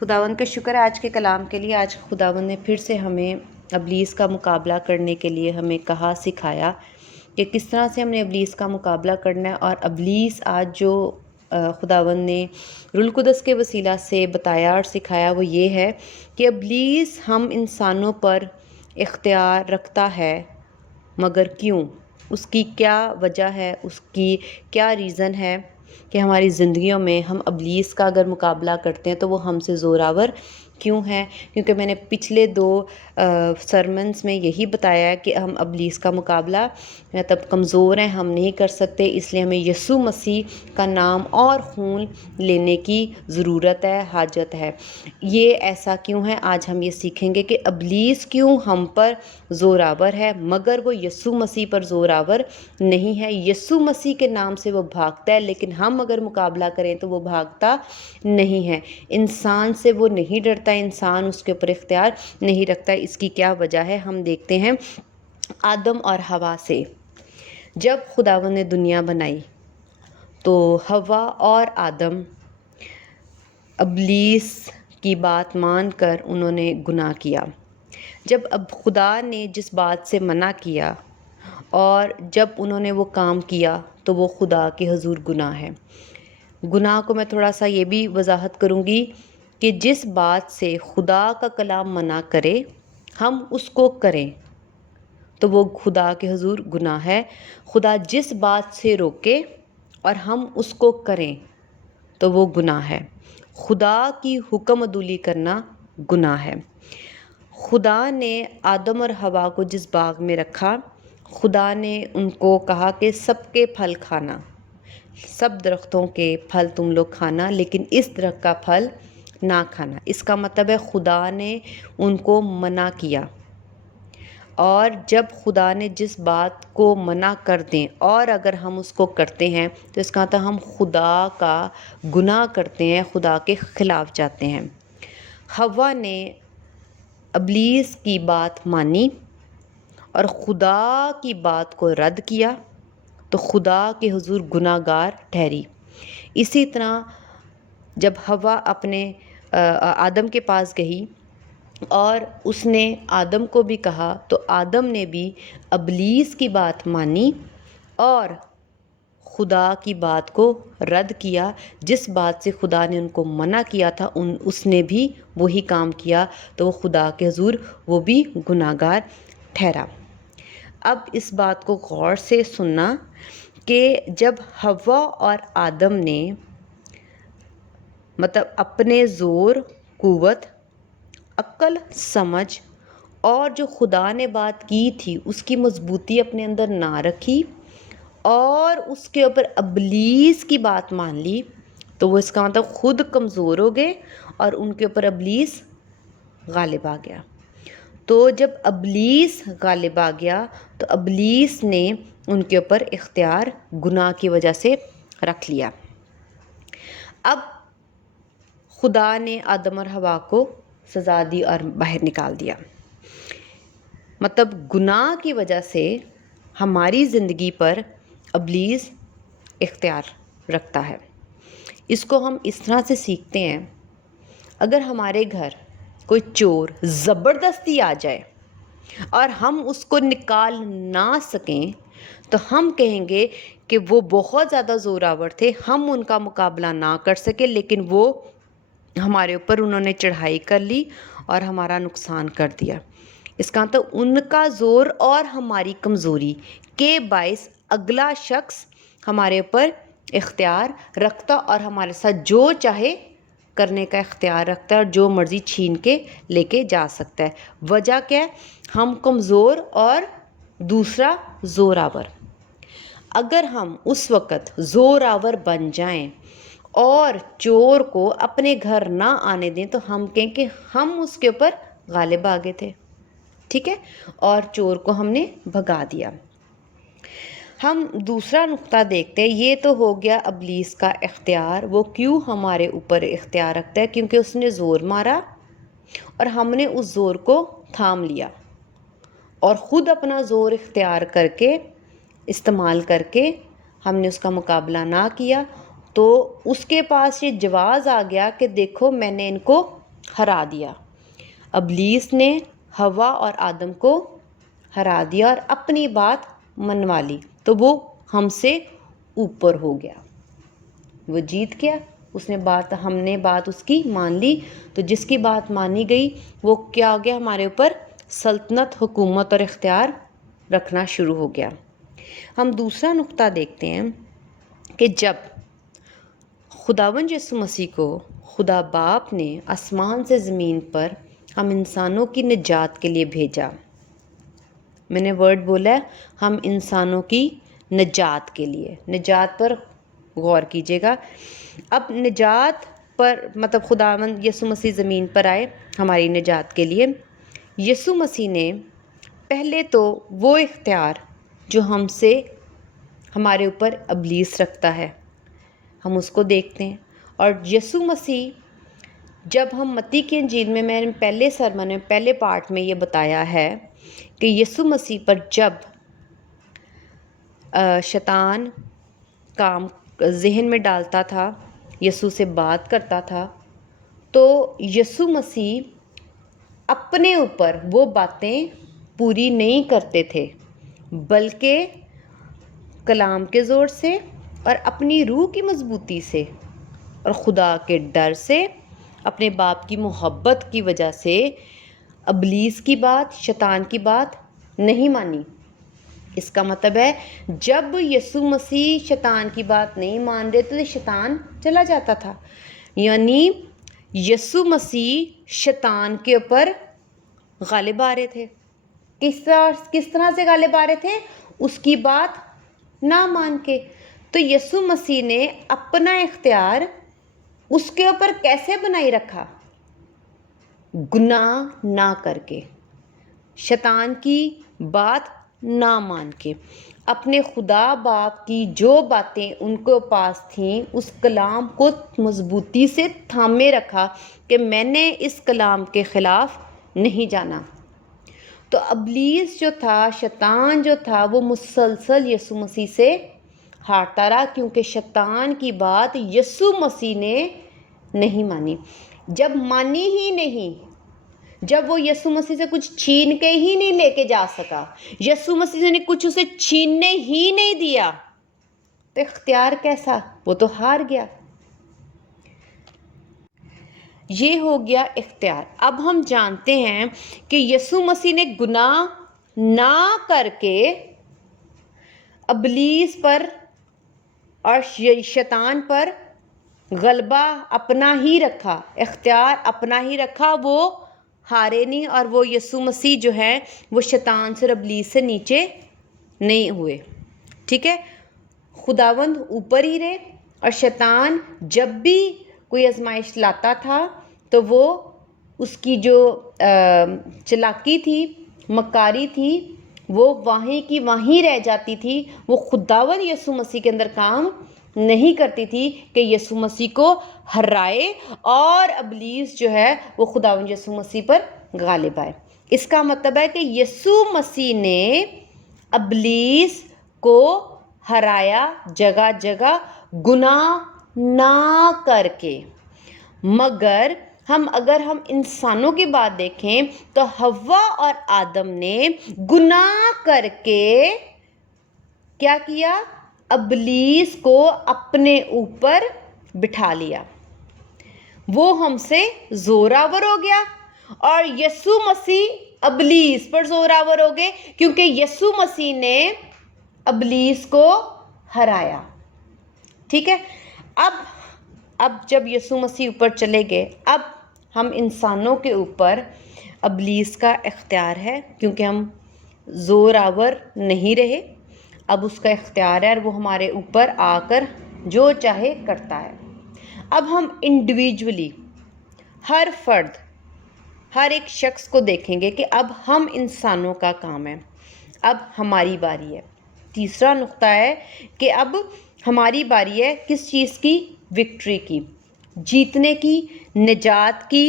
خداوند کا شکر ہے آج کے کلام کے لیے۔ آج خداوند نے پھر سے ہمیں ابلیس کا مقابلہ کرنے کے لیے ہمیں کہا، سکھایا کہ کس طرح سے ہم نے ابلیس کا مقابلہ کرنا ہے۔ اور ابلیس آج جو خداوند نے روح القدس کے وسیلہ سے بتایا اور سکھایا وہ یہ ہے کہ ابلیس ہم انسانوں پر اختیار رکھتا ہے، مگر کیوں؟ اس کی کیا وجہ ہے، اس کی کیا ریزن ہے کہ ہماری زندگیوں میں ہم ابلیس کا اگر مقابلہ کرتے ہیں تو وہ ہم سے زوراور کیوں ہے؟ کیونکہ میں نے پچھلے 2 سرمنز میں یہی بتایا ہے کہ ہم ابلیس کا مقابلہ تب کمزور ہیں، ہم نہیں کر سکتے، اس لیے ہمیں یسوع مسیح کا نام اور خون لینے کی ضرورت ہے، حاجت ہے۔ یہ ایسا کیوں ہے؟ آج ہم یہ سیکھیں گے کہ ابلیس کیوں ہم پر زوراور ہے، مگر وہ یسوع مسیح پر زوراور نہیں ہے۔ یسوع مسیح کے نام سے وہ بھاگتا ہے، لیکن ہم اگر مقابلہ کریں تو وہ بھاگتا نہیں ہے۔ انسان سے وہ نہیں ڈرتا، انسان اس کے اوپر اختیار نہیں رکھتا۔ اس کی کیا وجہ ہے؟ ہم دیکھتے ہیں آدم اور حوا سے۔ جب خداوند نے دنیا بنائی تو حوا اور آدم ابلیس کی بات مان کر انہوں نے گناہ کیا۔ جب اب خدا نے جس بات سے منع کیا اور جب انہوں نے وہ کام کیا تو وہ خدا کے حضور گناہ ہے۔ گناہ کو میں تھوڑا سا یہ بھی وضاحت کروں گی کہ جس بات سے خدا کا کلام منع کرے ہم اس کو کریں تو وہ خدا کے حضور گناہ ہے۔ خدا جس بات سے روکے اور ہم اس کو کریں تو وہ گناہ ہے۔ خدا کی حکم عدولی کرنا گناہ ہے۔ خدا نے آدم اور حوا کو جس باغ میں رکھا، خدا نے ان کو کہا کہ سب کے پھل کھانا، سب درختوں کے پھل تم لوگ کھانا، لیکن اس درخت کا پھل نہ کھانا۔ اس کا مطلب ہے خدا نے ان کو منع کیا، اور جب خدا نے جس بات کو منع کر دیں اور اگر ہم اس کو کرتے ہیں تو اس کا مطلب ہم خدا کا گناہ کرتے ہیں، خدا کے خلاف جاتے ہیں۔ حوا نے ابلیس کی بات مانی اور خدا کی بات کو رد کیا تو خدا کے حضور گناہ گار ٹھہری۔ اسی طرح جب حوا اپنے آدم کے پاس گئی اور اس نے آدم کو بھی کہا تو آدم نے بھی ابلیس کی بات مانی اور خدا کی بات کو رد کیا۔ جس بات سے خدا نے ان کو منع کیا تھا اس نے بھی وہی کام کیا تو وہ خدا کے حضور وہ بھی گناہ گار ٹھہرا۔ اب اس بات کو غور سے سننا کہ جب حوا اور آدم نے اپنے زور، قوت، عقل، سمجھ اور جو خدا نے بات کی تھی اس کی مضبوطی اپنے اندر نہ رکھی اور اس کے اوپر ابلیس کی بات مان لی تو وہ اس کا مطلب خود کمزور ہو گئے اور ان کے اوپر ابلیس غالب آ گیا۔ تو جب ابلیس غالب آ گیا تو ابلیس نے ان کے اوپر اختیار گناہ کی وجہ سے رکھ لیا۔ اب خدا نے آدم اور حوا کو سزا دی اور باہر نکال دیا۔ مطلب گناہ کی وجہ سے ہماری زندگی پر ابلیس اختیار رکھتا ہے۔ اس کو ہم اس طرح سے سیکھتے ہیں، اگر ہمارے گھر کوئی چور زبردستی آ جائے اور ہم اس کو نکال نہ سکیں تو ہم کہیں گے کہ وہ بہت زیادہ زوراور تھے، ہم ان کا مقابلہ نہ کر سکے، لیکن وہ ہمارے اوپر انہوں نے چڑھائی کر لی اور ہمارا نقصان کر دیا۔ اس کا مطلب ان کا زور اور ہماری کمزوری کے باعث اگلا شخص ہمارے اوپر اختیار رکھتا اور ہمارے ساتھ جو چاہے کرنے کا اختیار رکھتا ہے اور جو مرضی چھین کے لے کے جا سکتا ہے۔ وجہ کیا ہے؟ ہم کمزور اور دوسرا زوراور۔ اگر ہم اس وقت زوراور بن جائیں اور چور کو اپنے گھر نہ آنے دیں تو ہم کہیں کہ ہم اس کے اوپر غالب آ گئے تھے، ٹھیک ہے، اور چور کو ہم نے بھگا دیا۔ ہم دوسرا نقطہ دیکھتے ہیں، یہ تو ہو گیا ابلیس کا اختیار۔ وہ کیوں ہمارے اوپر اختیار رکھتا ہے؟ کیونکہ اس نے زور مارا اور ہم نے اس زور کو تھام لیا اور خود اپنا زور اختیار کر کے استعمال کر کے ہم نے اس کا مقابلہ نہ کیا تو اس کے پاس یہ جواز آ گیا کہ دیکھو میں نے ان کو ہرا دیا۔ ابلیس نے حوا اور آدم کو ہرا دیا اور اپنی بات منوا لی، تو وہ ہم سے اوپر ہو گیا، وہ جیت گیا، اس نے ہم نے بات اس کی مان لی، تو جس کی بات مانی گئی وہ کیا ہو گیا، ہمارے اوپر سلطنت، حکومت اور اختیار رکھنا شروع ہو گیا۔ ہم دوسرا نقطہ دیکھتے ہیں کہ جب خداوند یسوع مسیح کو خدا باپ نے آسمان سے زمین پر ہم انسانوں کی نجات کے لیے بھیجا، میں نے ورڈ بولا ہے ہم انسانوں کی نجات کے لیے، نجات پر غور کیجیے گا۔ اب نجات پر مطلب خداوند یسوع مسیح زمین پر آئے ہماری نجات کے لیے۔ یسوع مسیح نے پہلے تو وہ اختیار جو ہمارے اوپر ابلیس رکھتا ہے، ہم اس کو دیکھتے ہیں، اور یسوع مسیح جب ہم متی کی انجیل میں نے پہلے سرمن میں پہلے پارٹ میں یہ بتایا ہے کہ یسوع مسیح پر جب شیطان کام ذہن میں ڈالتا تھا، یسوع سے بات کرتا تھا، تو یسوع مسیح اپنے اوپر وہ باتیں پوری نہیں کرتے تھے، بلکہ کلام کے زور سے اور اپنی روح کی مضبوطی سے اور خدا کے ڈر سے، اپنے باپ کی محبت کی وجہ سے ابلیس کی بات، شیطان کی بات نہیں مانی۔ اس کا مطلب ہے جب یسوع مسیح شیطان کی بات نہیں مان رہے تو شیطان چلا جاتا تھا، یعنی یسوع مسیح شیطان کے اوپر غالب آ رہے تھے۔ کس طرح سے غالب آ رہے تھے؟ اس کی بات نہ مان کے۔ تو یسوع مسیح نے اپنا اختیار اس کے اوپر کیسے بنائی رکھا؟ گناہ نہ کر کے، شیطان کی بات نہ مان کے، اپنے خدا باپ کی جو باتیں ان کے پاس تھیں اس کلام کو مضبوطی سے تھامے رکھا کہ میں نے اس کلام کے خلاف نہیں جانا۔ تو ابلیس جو تھا، شیطان جو تھا، وہ مسلسل یسوع مسیح سے ہارتا رہا، کیونکہ شیطان کی بات یسوع مسیح نے نہیں مانی۔ جب مانی ہی نہیں، جب وہ یسوع مسیح سے کچھ چھین کے ہی نہیں لے کے جا سکا، یسوع مسیح نے کچھ اسے چھیننے ہی نہیں دیا، تو اختیار کیسا؟ وہ تو ہار گیا۔ یہ ہو گیا اختیار۔ اب ہم جانتے ہیں کہ یسوع مسیح نے گناہ نہ کر کے ابلیس پر اور شیطان پر غلبہ اپنا ہی رکھا، اختیار اپنا ہی رکھا، وہ ہارے نہیں، اور وہ یسوع مسیح جو ہے وہ شیطان سے اور ابلیس سے نیچے نہیں ہوئے۔ ٹھیک ہے، خداوند اوپر ہی رہے، اور شیطان جب بھی کوئی آزمائش لاتا تھا تو وہ اس کی جو چلاکی تھی، مکاری تھی، وہ وہیں کی وہیں رہ جاتی تھی، وہ خداوند یسوع مسیح کے اندر کام نہیں کرتی تھی کہ یسوع مسیح کو ہرائے اور ابلیس جو ہے وہ خداوند یسوع مسیح پر غالب آئے۔ اس کا مطلب ہے کہ یسوع مسیح نے ابلیس کو ہرایا جگہ جگہ گناہ نہ کر کے۔ مگر اگر ہم انسانوں کی بات دیکھیں تو حوا اور آدم نے گناہ کر کے کیا کیا؟ ابلیس کو اپنے اوپر بٹھا لیا، وہ ہم سے زوراور ہو گیا، اور یسوع مسیح ابلیس پر زوراور ہو گئے، کیونکہ یسوع مسیح نے ابلیس کو ہرایا۔ ٹھیک ہے، اب جب یسوع مسیح اوپر چلے گئے، اب ہم انسانوں کے اوپر ابلیس کا اختیار ہے، کیونکہ ہم زوراور نہیں رہے، اب اس کا اختیار ہے اور وہ ہمارے اوپر آ کر جو چاہے کرتا ہے۔ اب ہم انڈیویجولی ہر فرد، ہر ایک شخص کو دیکھیں گے کہ اب ہم انسانوں کا کام ہے، اب ہماری باری ہے۔ تیسرا نقطہ ہے کہ اب ہماری باری ہے کس چیز کی؟ وکٹری کی، جیتنے کی، نجات کی۔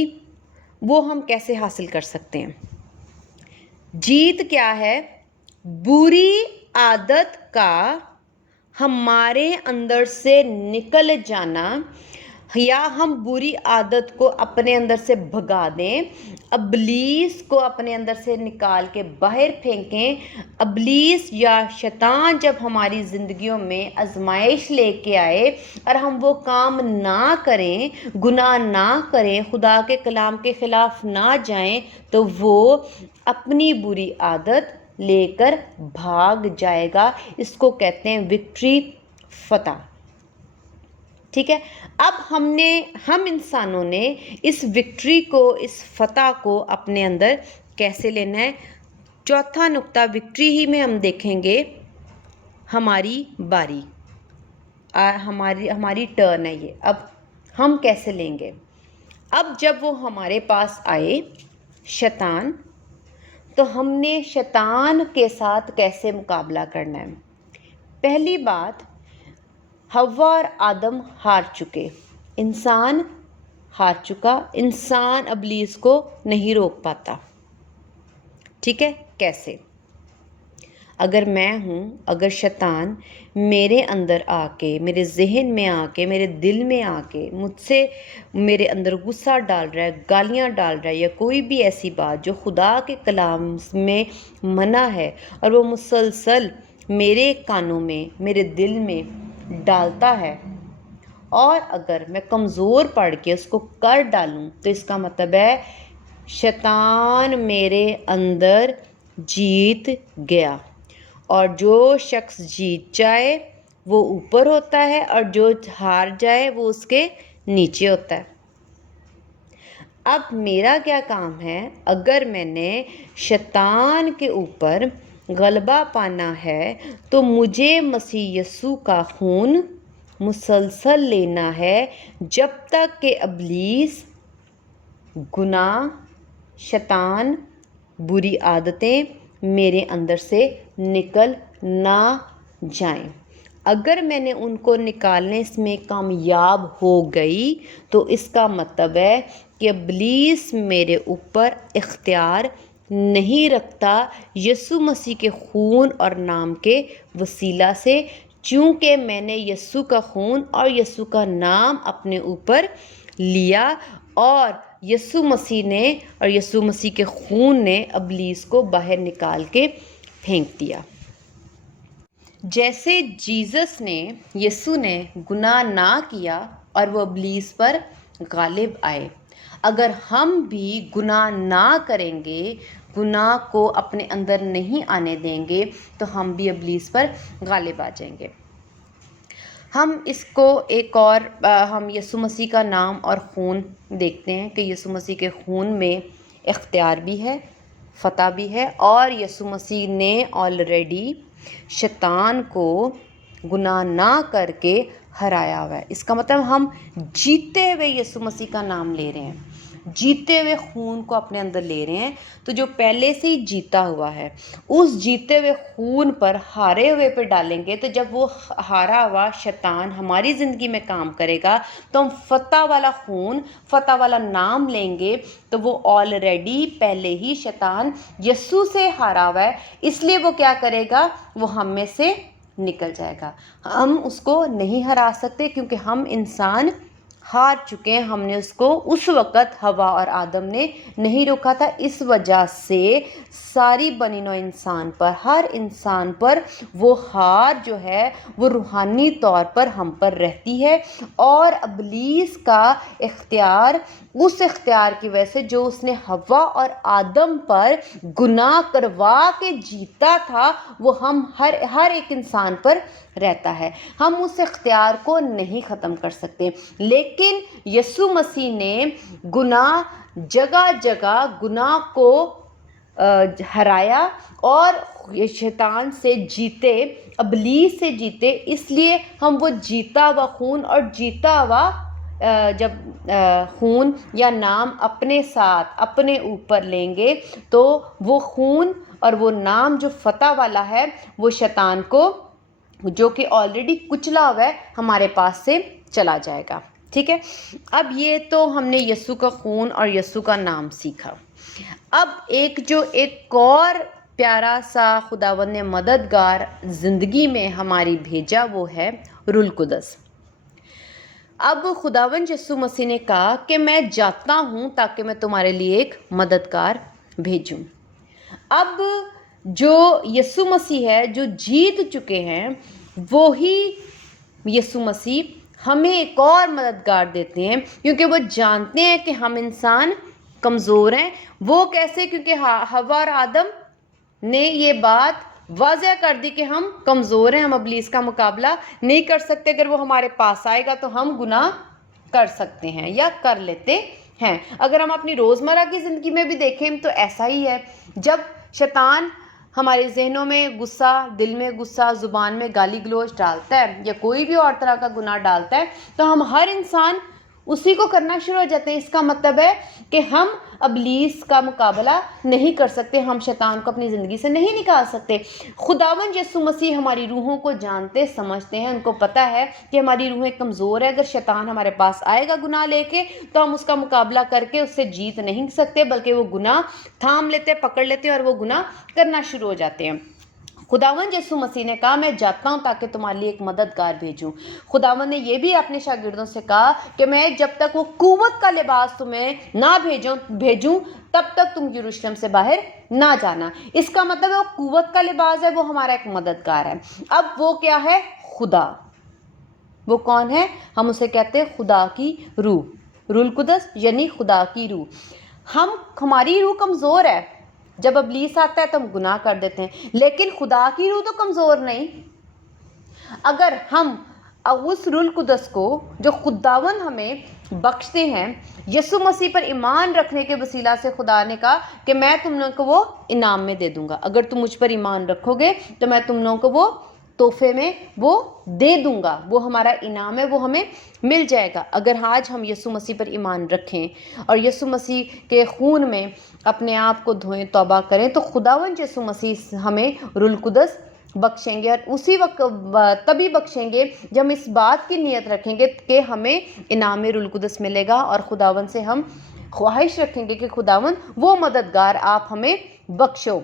وہ ہم کیسے حاصل کر سکتے ہیں؟ جیت کیا ہے؟ بری عادت کا ہمارے اندر سے نکل جانا، یا ہم بری عادت کو اپنے اندر سے بھگا دیں، ابلیس کو اپنے اندر سے نکال کے باہر پھینکیں۔ ابلیس یا شیطان جب ہماری زندگیوں میں آزمائش لے کے آئے اور ہم وہ کام نہ کریں، گناہ نہ کریں، خدا کے کلام کے خلاف نہ جائیں، تو وہ اپنی بری عادت لے کر بھاگ جائے گا۔ اس کو کہتے ہیں وکٹری، فتح۔ ٹھیک ہے، اب ہم انسانوں نے اس وکٹری کو، اس فتح کو اپنے اندر کیسے لینا ہے؟ چوتھا نقطہ وکٹری ہی میں ہم دیکھیں گے، ہماری باری، ہماری ٹرن ہے یہ۔ اب ہم کیسے لیں گے؟ اب جب وہ ہمارے پاس آئے شیطان، تو ہم نے شیطان کے ساتھ کیسے مقابلہ کرنا ہے؟ پہلی بات، حوا اور آدم ہار چکے، انسان ہار چکا، انسان ابلیس کو نہیں روک پاتا۔ ٹھیک ہے، کیسے؟ اگر میں ہوں، اگر شیطان میرے اندر آ کے، میرے ذہن میں آ کے، میرے دل میں آ کے مجھ سے میرے اندر غصہ ڈال رہا ہے، گالیاں ڈال رہا ہے، یا کوئی بھی ایسی بات جو خدا کے کلام میں منع ہے، اور وہ مسلسل میرے کانوں میں، میرے دل میں ڈالتا ہے، اور اگر میں کمزور پڑ کے اس کو کر ڈالوں، تو اس کا مطلب ہے شیطان میرے اندر جیت گیا۔ اور جو شخص جیت جائے وہ اوپر ہوتا ہے، اور جو ہار جائے وہ اس کے نیچے ہوتا ہے۔ اب میرا کیا کام ہے؟ اگر میں نے شیطان کے اوپر غلبہ پانا ہے، تو مجھے مسیح یسوع کا خون مسلسل لینا ہے، جب تک کہ ابلیس، گناہ، شیطان، بری عادتیں میرے اندر سے نکل نہ جائیں۔ اگر میں نے ان کو نکالنے میں کامیاب ہو گئی، تو اس کا مطلب ہے کہ ابلیس میرے اوپر اختیار نہیں رکھتا، یسوع مسیح کے خون اور نام کے وسیلہ سے، چونکہ میں نے یسوع کا خون اور یسوع کا نام اپنے اوپر لیا، اور یسوع مسیح نے اور یسوع مسیح کے خون نے ابلیس کو باہر نکال کے پھینک دیا۔ جیسے جیزس نے، یسوع نے گناہ نہ کیا اور وہ ابلیس پر غالب آئے، اگر ہم بھی گناہ نہ کریں گے، گناہ کو اپنے اندر نہیں آنے دیں گے، تو ہم بھی ابلیس پر غالب آ جائیں گے۔ ہم اس کو ایک اور، ہم یسوع مسیح کا نام اور خون دیکھتے ہیں کہ یسوع مسیح کے خون میں اختیار بھی ہے، فتح بھی ہے، اور یسوع مسیح نے آلریڈی شیطان کو گناہ نہ کر کے ہرایا ہوا ہے۔ اس کا مطلب ہم جیتے ہوئے یسوع مسیح کا نام لے رہے ہیں، جیتے ہوئے خون کو اپنے اندر لے رہے ہیں، تو جو پہلے سے ہی جیتا ہوا ہے، اس جیتے ہوئے خون پر، ہارے ہوئے پہ ڈالیں گے، تو جب وہ ہارا ہوا شیطان ہماری زندگی میں کام کرے گا، تو ہم فتح والا خون، فتح والا نام لیں گے، تو وہ آلریڈی پہلے ہی شیطان یسوع سے ہارا ہوا ہے، اس لیے وہ کیا کرے گا؟ وہ ہم میں سے نکل جائے گا۔ ہم اس کو نہیں ہرا سکتے، کیونکہ ہم انسان ہار چکے ہیں، ہم نے اس کو اس وقت حوا اور آدم نے نہیں روکا تھا۔ اس وجہ سے ساری بنی نوع انسان پر، ہر انسان پر وہ ہار جو ہے وہ روحانی طور پر ہم پر رہتی ہے، اور ابلیس کا اختیار، اس اختیار کی وجہ سے جو اس نے حوا اور آدم پر گناہ کروا کے جیتا تھا، وہ ہم ہر ایک انسان پر رہتا ہے۔ ہم اس اختیار کو نہیں ختم کر سکتے، لیکن یسوع مسیح نے گناہ، جگہ جگہ گناہ کو ہرایا، اور شیطان سے جیتے، ابلیس سے جیتے، اس لیے ہم وہ جیتا ہوا خون اور جیتا ہوا جب خون یا نام اپنے ساتھ، اپنے اوپر لیں گے، تو وہ خون اور وہ نام جو فتح والا ہے، وہ شیطان کو، جو کہ آلریڈی کچلا ہوا ہے، ہمارے پاس سے چلا جائے گا۔ ٹھیک ہے، اب یہ تو ہم نے یسوع کا خون اور یسوع کا نام سیکھا۔ اب ایک اور پیارا سا خداوند نے مددگار زندگی میں ہماری بھیجا، وہ ہے روح القدس۔ اب خداوند یسوع مسیح نے کہا کہ میں جاتا ہوں تاکہ میں تمہارے لیے ایک مددگار بھیجوں۔ اب جو یسوع مسیح ہے جو جیت چکے ہیں، وہی یسوع مسیح ہمیں ایک اور مددگار دیتے ہیں، کیونکہ وہ جانتے ہیں کہ ہم انسان کمزور ہیں۔ وہ کیسے؟ کیونکہ حوا اور آدم نے یہ بات واضح کر دی کہ ہم کمزور ہیں، ہم ابلیس کا مقابلہ نہیں کر سکتے۔ اگر وہ ہمارے پاس آئے گا تو ہم گناہ کر سکتے ہیں یا کر لیتے ہیں۔ اگر ہم اپنی روزمرہ کی زندگی میں بھی دیکھیں تو ایسا ہی ہے۔ جب شیطان ہمارے ذہنوں میں غصہ، دل میں غصہ، زبان میں گالی گلوچ ڈالتا ہے یا کوئی بھی اور طرح کا گناہ ڈالتا ہے تو ہم ہر انسان اسی کو کرنا شروع ہو جاتے ہیں۔ اس کا مطلب ہے کہ ہم ابلیس کا مقابلہ نہیں کر سکتے، ہم شیطان کو اپنی زندگی سے نہیں نکال سکتے۔ خداوند یسوع مسیح ہماری روحوں کو جانتے سمجھتے ہیں، ان کو پتہ ہے کہ ہماری روحیں کمزور ہیں۔ اگر شیطان ہمارے پاس آئے گا گناہ لے کے تو ہم اس کا مقابلہ کر کے اس سے جیت نہیں سکتے، بلکہ وہ گناہ تھام لیتے، پکڑ لیتے اور وہ گناہ کرنا شروع ہو جاتے ہیں۔ خداوند یسوع مسیح نے کہا میں جاتا ہوں تاکہ تمہارے لیے ایک مددگار بھیجوں۔ خداوند نے یہ بھی اپنے شاگردوں سے کہا کہ میں جب تک وہ قوت کا لباس تمہیں نہ بھیجوں تب تک تم یروشلم سے باہر نہ جانا۔ اس کا مطلب ہے وہ قوت کا لباس ہے، وہ ہمارا ایک مددگار ہے۔ اب وہ کیا ہے؟ خدا۔ وہ کون ہے؟ ہم اسے کہتے ہیں خدا کی روح، روح القدس، یعنی خدا کی روح۔ ہماری روح کمزور ہے، جب ابلیس آتا ہے تو ہم گناہ کر دیتے ہیں، لیکن خدا کی روح تو کمزور نہیں۔ اگر ہم اس روح القدس کو جو خداوند ہمیں بخشتے ہیں، یسوع مسیح پر ایمان رکھنے کے وسیلہ سے خدا نے کہا کہ میں تم لوگوں کو وہ انعام میں دے دوں گا۔ اگر تم مجھ پر ایمان رکھو گے تو میں تم لوگوں کو وہ تحفے میں وہ دے دوں گا، وہ ہمارا انعام ہے، وہ ہمیں مل جائے گا۔ اگر آج ہم یسوع مسیح پر ایمان رکھیں اور یسوع مسیح کے خون میں اپنے آپ کو دھوئیں، توبہ کریں، تو خداوند یسوع مسیح ہمیں روح القدس بخشیں گے، اور اسی وقت تبھی بخشیں گے جب ہم اس بات کی نیت رکھیں گے کہ ہمیں انعام روح القدس ملے گا، اور خداوند سے ہم خواہش رکھیں گے کہ خداوند وہ مددگار آپ ہمیں بخشو،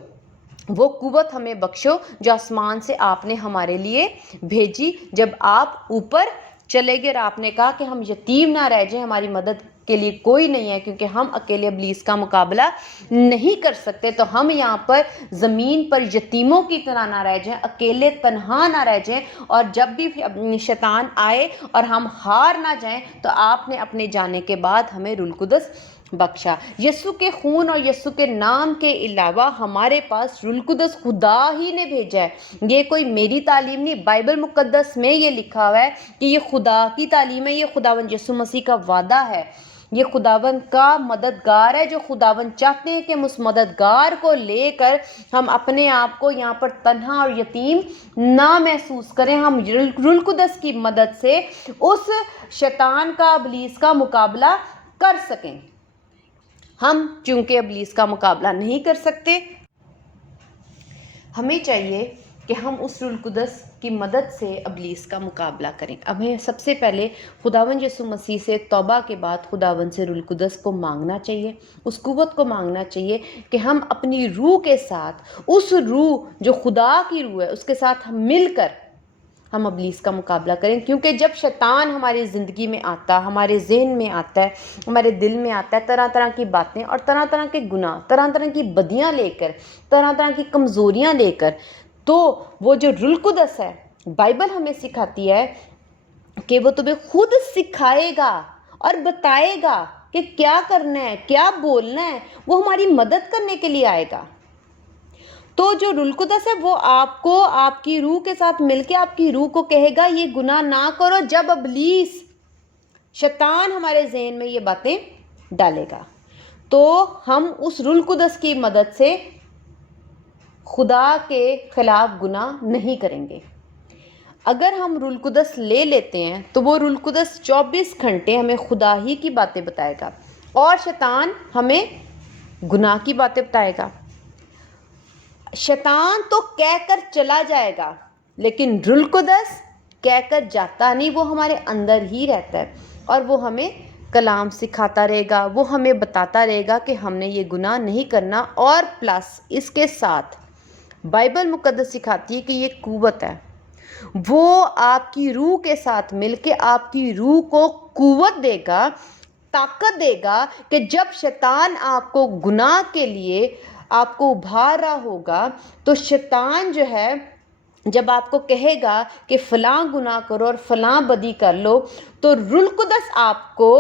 وہ قوت ہمیں بخشو جو آسمان سے آپ نے ہمارے لیے بھیجی جب آپ اوپر چلے گئے، اور آپ نے کہا کہ ہم یتیم نہ رہ جائیں، ہماری مدد کے لیے کوئی نہیں ہے، کیونکہ ہم اکیلے ابلیس کا مقابلہ نہیں کر سکتے۔ تو ہم یہاں پر زمین پر یتیموں کی طرح نہ رہ جائیں، اکیلے تنہا نہ رہ جائیں، اور جب بھی شیطان آئے اور ہم ہار نہ جائیں، تو آپ نے اپنے جانے کے بعد ہمیں روح القدس بخشا۔ یسوع کے خون اور یسوع کے نام کے علاوہ ہمارے پاس روح القدس خدا ہی نے بھیجا ہے۔ یہ کوئی میری تعلیم نہیں، بائبل مقدس میں یہ لکھا ہوا ہے کہ یہ خدا کی تعلیم ہے، یہ خداوند یسوع مسیح کا وعدہ ہے، یہ خداوند کا مددگار ہے، جو خداوند چاہتے ہیں کہ ہم اس مددگار کو لے کر ہم اپنے آپ کو یہاں پر تنہا اور یتیم نہ محسوس کریں، ہم روح القدس کی مدد سے اس شیطان کا، ابلیس کا مقابلہ کر سکیں۔ ہم چونکہ ابلیس کا مقابلہ نہیں کر سکتے، ہمیں چاہیے کہ ہم اس روح القدس کی مدد سے ابلیس کا مقابلہ کریں۔ ہمیں سب سے پہلے خداوند یسوع مسیح سے توبہ کے بعد خداوند سے روح القدس کو مانگنا چاہیے، اس قوت کو مانگنا چاہیے کہ ہم اپنی روح کے ساتھ، اس روح جو خدا کی روح ہے، اس کے ساتھ ہم مل کر ہم ابلیس کا مقابلہ کریں۔ کیونکہ جب شیطان ہماری زندگی میں آتا، ہمارے ذہن میں آتا ہے، ہمارے دل میں آتا ہے، طرح طرح کی باتیں اور طرح طرح کے گناہ، طرح طرح کی بدیاں لے کر، طرح طرح کی کمزوریاں لے کر، تو وہ جو روح القدس ہے، بائبل ہمیں سکھاتی ہے کہ وہ تمہیں خود سکھائے گا اور بتائے گا کہ کیا کرنا ہے، کیا بولنا ہے، وہ ہماری مدد کرنے کے لیے آئے گا۔ تو جو روح القدس ہے وہ آپ کو آپ کی روح کے ساتھ مل کے آپ کی روح کو کہے گا یہ گناہ نہ کرو، جب ابلیس شیطان ہمارے ذہن میں یہ باتیں ڈالے گا، تو ہم اس روح القدس کی مدد سے خدا کے خلاف گناہ نہیں کریں گے۔ اگر ہم روح القدس لے لیتے ہیں تو وہ روح القدس 24 گھنٹے ہمیں خدا ہی کی باتیں بتائے گا، اور شیطان ہمیں گناہ کی باتیں بتائے گا۔ شیطان تو کہہ کر چلا جائے گا، لیکن روح القدس کہہ کر جاتا نہیں، وہ ہمارے اندر ہی رہتا ہے، اور وہ ہمیں کلام سکھاتا رہے گا، وہ ہمیں بتاتا رہے گا کہ ہم نے یہ گناہ نہیں کرنا۔ اور پلس اس کے ساتھ بائبل مقدس سکھاتی ہے کہ یہ قوت ہے، وہ آپ کی روح کے ساتھ مل کے آپ کی روح کو قوت دے گا، طاقت دے گا کہ جب شیطان آپ کو گناہ کے لیے آپ کو ابھار رہا ہوگا تو شیطان جو ہے جب آپ کو کہے گا کہ فلاں گناہ کرو اور فلاں بدی کر لو تو روح القدس آپ کو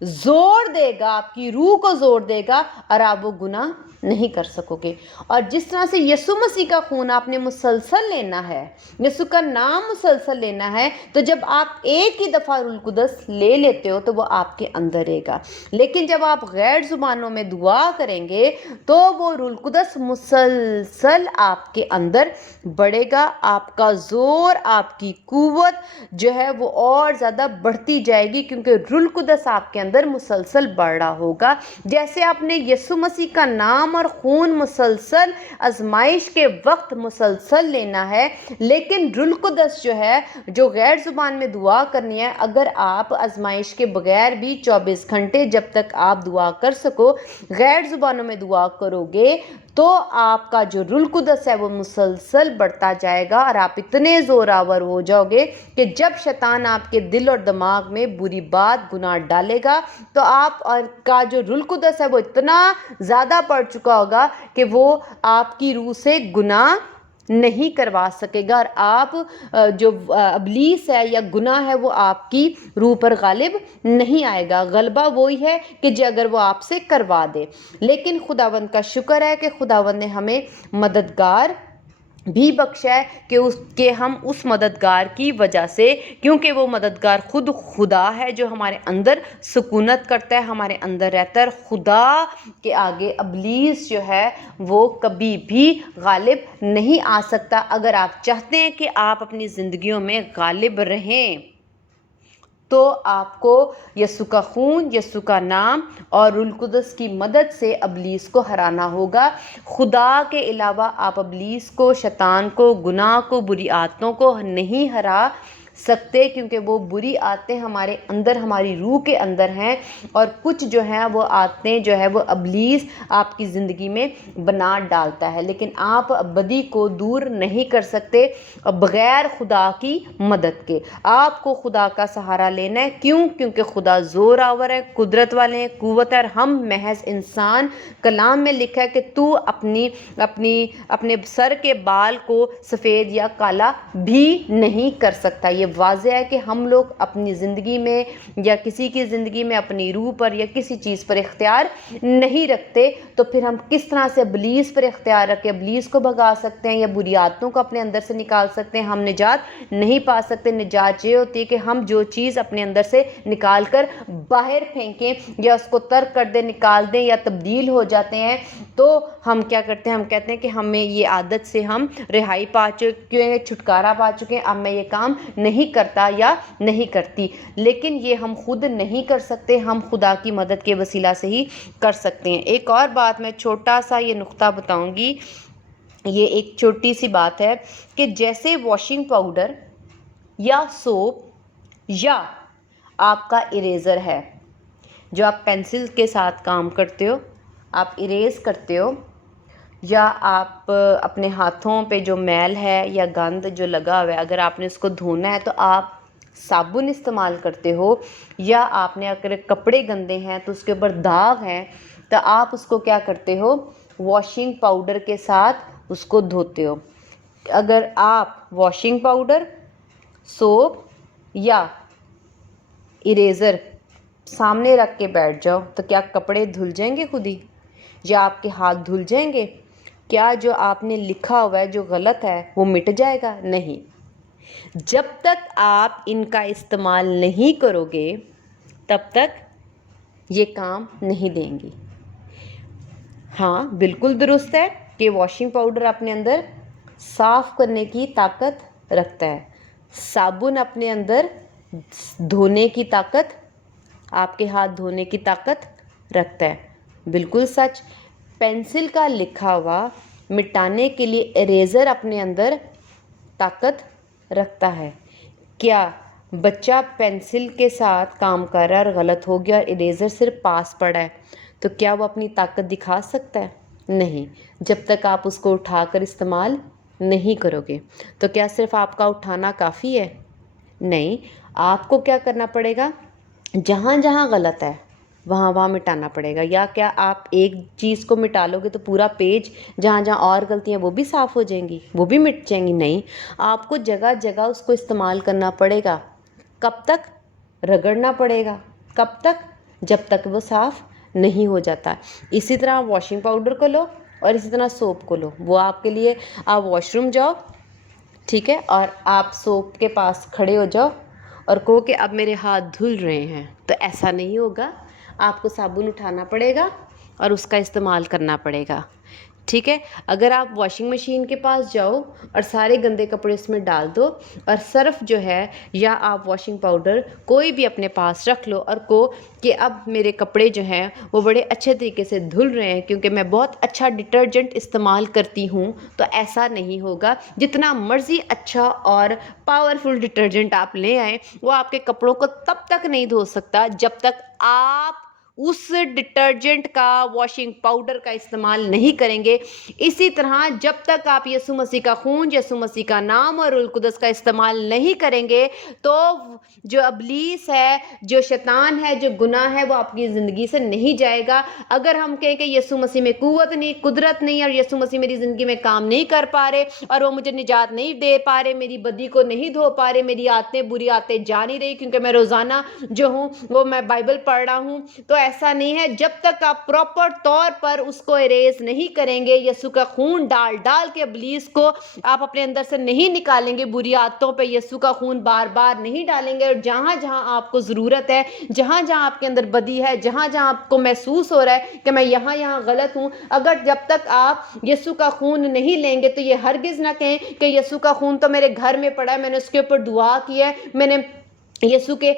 زور دے گا، آپ کی روح کو زور دے گا اور آپ وہ گناہ نہیں کر سکو گے۔ اور جس طرح سے یسوع مسیح کا خون آپ نے مسلسل لینا ہے، یسوع کا نام مسلسل لینا ہے، تو جب آپ ایک ہی دفعہ روح القدس لے لیتے ہو تو وہ آپ کے اندر رہے گا۔ لیکن جب آپ غیر زبانوں میں دعا کریں گے تو وہ روح القدس مسلسل آپ کے اندر بڑھے گا، آپ کا زور، آپ کی قوت جو ہے وہ اور زیادہ بڑھتی جائے گی، کیونکہ روح القدس آپ کے اندر مسلسل بڑھ رہا ہوگا۔ جیسے آپ نے یسوع مسیح کا نام اور خون مسلسل آزمائش کے وقت مسلسل لینا ہے، لیکن روح القدس جو ہے جو غیر زبان میں دعا کرنی ہے، اگر آپ آزمائش کے بغیر بھی 24 گھنٹے جب تک آپ دعا کر سکو غیر زبانوں میں دعا کرو گے تو آپ کا جو روح القدس ہے وہ مسلسل بڑھتا جائے گا، اور آپ اتنے زوراور ہو جاؤ گے کہ جب شیطان آپ کے دل اور دماغ میں بری بات گناہ ڈالے گا تو آپ کا جو روح القدس ہے وہ اتنا زیادہ بڑھ چکا ہوگا کہ وہ آپ کی روح سے گناہ نہیں کروا سکے گا، اور آپ جو ابلیس ہے یا گناہ ہے وہ آپ کی روح پر غالب نہیں آئے گا۔ غلبہ وہی ہے کہ جو اگر وہ آپ سے کروا دے۔ لیکن خداوند کا شکر ہے کہ خداوند نے ہمیں مددگار بھی بخشا ہے کہ ہم اس مددگار کی وجہ سے، کیونکہ وہ مددگار خود خدا ہے جو ہمارے اندر سکونت کرتا ہے، ہمارے اندر رہتا ہے، اور خدا کے آگے ابلیس جو ہے وہ کبھی بھی غالب نہیں آ سکتا۔ اگر آپ چاہتے ہیں کہ آپ اپنی زندگیوں میں غالب رہیں تو آپ کو یسوع کا خون، یسوع کا نام اور روح القدس کی مدد سے ابلیس کو ہرانا ہوگا۔ خدا کے علاوہ آپ ابلیس کو، شیطان کو، گناہ کو، بری عادتوں کو نہیں ہرا سکتے، کیونکہ وہ بری عادتیں ہمارے اندر، ہماری روح کے اندر ہیں، اور کچھ جو ہیں وہ عادتیں جو ہے وہ ابلیس آپ کی زندگی میں بنا ڈالتا ہے، لیکن آپ بدی کو دور نہیں کر سکتے بغیر خدا کی مدد کے۔ آپ کو خدا کا سہارا لینا ہے، کیونکہ خدا زور آور ہے، قدرت والے ہیں، قوت ہے، اور ہم محض انسان۔ کلام میں لکھا ہے کہ تو اپنے سر کے بال کو سفید یا کالا بھی نہیں کر سکتا۔ یہ واضح ہے کہ ہم لوگ اپنی زندگی میں یا کسی کی زندگی میں اپنی روح پر یا کسی چیز پر اختیار نہیں رکھتے، تو پھر ہم کس طرح سے ابلیس پر اختیار رکھ کے ابلیس کو بھگا سکتے ہیں یا بری عادتوں کو اپنے اندر سے نکال سکتے ہیں؟ ہم نجات نہیں پا سکتے۔ نجات یہ ہوتی ہے کہ ہم جو چیز اپنے اندر سے نکال کر باہر پھینکیں یا اس کو ترک کر دیں، نکال دیں یا تبدیل ہو جاتے ہیں، تو ہم کیا کرتے ہیں؟ ہم کہتے ہیں کہ ہمیں یہ عادت سے ہم رہائی پا چکے ہیں، چھٹکارا پا چکے ہیں، اب میں یہ کام نہیں کرتا یا نہیں کرتی۔ لیکن یہ ہم خود نہیں کر سکتے، ہم خدا کی مدد کے وسیلہ سے ہی کر سکتے ہیں۔ ایک اور بات میں چھوٹا سا یہ نقطہ بتاؤں گی، یہ ایک چھوٹی سی بات ہے کہ جیسے واشنگ پاؤڈر یا سوپ یا آپ کا اریزر ہے، جو آپ پینسل کے ساتھ کام کرتے ہو، آپ اریز کرتے ہو، یا آپ اپنے ہاتھوں پہ جو میل ہے یا گند جو لگا ہوا ہے اگر آپ نے اس کو دھونا ہے تو آپ صابن استعمال کرتے ہو، یا آپ نے اگر کپڑے گندے ہیں تو اس کے اوپر داغ ہیں تو آپ اس کو کیا کرتے ہو؟ واشنگ پاؤڈر کے ساتھ اس کو دھوتے ہو۔ اگر آپ واشنگ پاؤڈر، سوپ یا اریزر سامنے رکھ کے بیٹھ جاؤ تو کیا کپڑے دھل جائیں گے خود ہی، یا آپ کے ہاتھ دھل جائیں گے؟ کیا جو آپ نے لکھا ہوا ہے جو غلط ہے وہ مٹ جائے گا؟ نہیں۔ جب تک آپ ان کا استعمال نہیں کرو گے تب تک یہ کام نہیں دیں گی۔ ہاں بالکل درست ہے کہ واشنگ پاؤڈر اپنے اندر صاف کرنے کی طاقت رکھتا ہے، صابن اپنے اندر دھونے کی طاقت، آپ کے ہاتھ دھونے کی طاقت رکھتا ہے، بالکل سچ۔ پینسل کا لکھا ہوا مٹانے کے لیے اریزر اپنے اندر طاقت رکھتا ہے۔ کیا بچہ پینسل کے ساتھ کام کر رہا ہے اور غلط ہو گیا اور اریزر صرف پاس پڑا ہے تو کیا وہ اپنی طاقت دکھا سکتا ہے؟ نہیں، جب تک آپ اس کو اٹھا کر استعمال نہیں کرو گے تو کیا صرف آپ کا اٹھانا کافی ہے؟ نہیں، آپ کو کیا کرنا پڑے گا؟ جہاں جہاں غلط ہے وہاں وہاں مٹانا پڑے گا. یا کیا آپ ایک چیز کو مٹا لو گے تو پورا پیج جہاں جہاں اور غلطیاں وہ بھی صاف ہو جائیں گی، وہ بھی مٹ جائیں گی؟ نہیں، آپ کو جگہ جگہ اس کو استعمال کرنا پڑے گا. کب تک؟ رگڑنا پڑے گا. کب تک؟ جب تک وہ صاف نہیں ہو جاتا. اسی طرح واشنگ پاؤڈر کو لو اور اسی طرح سوپ کو لو. وہ آپ کے لیے، آپ واش روم جاؤ، ٹھیک ہے، اور آپ سوپ کے پاس کھڑے ہو جاؤ اور کہو کہ اب میرے ہاتھ دھل رہے ہیں، تو ایسا نہیں ہوگا. آپ کو صابن اٹھانا پڑے گا اور اس کا استعمال کرنا پڑے گا، ٹھیک ہے. اگر آپ واشنگ مشین کے پاس جاؤ اور سارے گندے کپڑے اس میں ڈال دو اور سرف جو ہے یا آپ واشنگ پاؤڈر کوئی بھی اپنے پاس رکھ لو اور کہو کہ اب میرے کپڑے جو ہیں وہ بڑے اچھے طریقے سے دھل رہے ہیں کیونکہ میں بہت اچھا ڈٹرجنٹ استعمال کرتی ہوں، تو ایسا نہیں ہوگا. جتنا مرضی اچھا اور پاورفل ڈٹرجنٹ آپ لے آئیں، وہ آپ کے کپڑوں کو تب تک نہیں دھو سکتا جب تک آپ اس ڈٹرجنٹ کا، واشنگ پاؤڈر کا استعمال نہیں کریں گے. اسی طرح جب تک آپ یسوع مسیح کا خون، یسوع مسیح کا نام اور روح القدس کا استعمال نہیں کریں گے تو جو ابلیس ہے، جو شیطان ہے، جو گناہ ہے، وہ آپ کی زندگی سے نہیں جائے گا. اگر ہم کہیں کہ یسوع مسیح میں قوت نہیں، قدرت نہیں، اور یسوع مسیح میری زندگی میں کام نہیں کر پا رہے اور وہ مجھے نجات نہیں دے پا رہے، میری بدی کو نہیں دھو پا رہے، میری عادتیں، بری عادتیں جا نہیں رہی کیونکہ میں روزانہ جو ہوں وہ میں بائبل پڑھ رہا ہوں، تو ایسا نہیں ہے. جب تک آپ پراپر طور پر اس کو اریز نہیں کریں گے، یسوع کا خون ڈال ڈال کے ابلیس کو آپ اپنے اندر سے نہیں نکالیں گے، بری عادتوں پہ یسوع کا خون بار بار نہیں ڈالیں گے، اور جہاں جہاں آپ کو ضرورت ہے، جہاں جہاں آپ کے اندر بدی ہے، جہاں جہاں آپ کو محسوس ہو رہا ہے کہ میں یہاں یہاں غلط ہوں، اگر جب تک آپ یسوع کا خون نہیں لیں گے تو یہ ہرگز نہ کہیں کہ یسوع کا خون تو میرے گھر میں پڑا ہے، میں نے اس کے اوپر دعا کی ہے، میں نے یسوع کے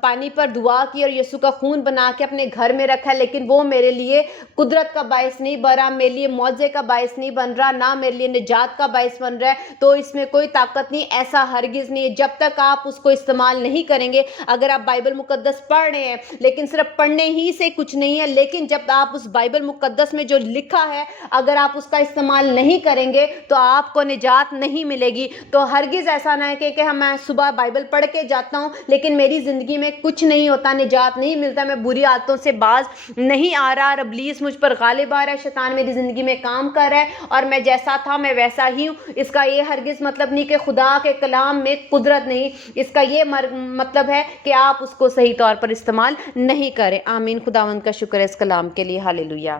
پانی پر دعا کی اور یسوع کا خون بنا کے اپنے گھر میں رکھا ہے، لیکن وہ میرے لیے قدرت کا باعث نہیں بن رہا، میرے لیے معجزے کا باعث نہیں بن رہا، نہ میرے لیے نجات کا باعث بن رہا ہے، تو اس میں کوئی طاقت نہیں. ایسا ہرگز نہیں ہے. جب تک آپ اس کو استعمال نہیں کریں گے، اگر آپ بائبل مقدس پڑھ رہے ہیں لیکن صرف پڑھنے ہی سے کچھ نہیں ہے، لیکن جب آپ اس بائبل مقدس میں جو لکھا ہے اگر آپ اس کا استعمال نہیں کریں گے تو آپ کو نجات نہیں ملے گی. تو ہرگز ایسا نہ ہے کہ میں صبح بائبل پڑھ کے جاتا ہوں لیکن میری زندگی میں کچھ نہیں ہوتا، نجات نہیں ملتا، میں بری عادتوں سے باز نہیں آ رہا، اور ابلیس مجھ پر غالب آ رہا ہے، شیطان میری زندگی میں کام کر رہا ہے اور میں جیسا تھا میں ویسا ہی ہوں. اس کا یہ ہرگز مطلب نہیں کہ خدا کے کلام میں قدرت نہیں، اس کا یہ مطلب ہے کہ آپ اس کو صحیح طور پر استعمال نہیں کریں. آمین. خداوند کا شکر ہے اس کلام کے لیے. ہاللیلویہ.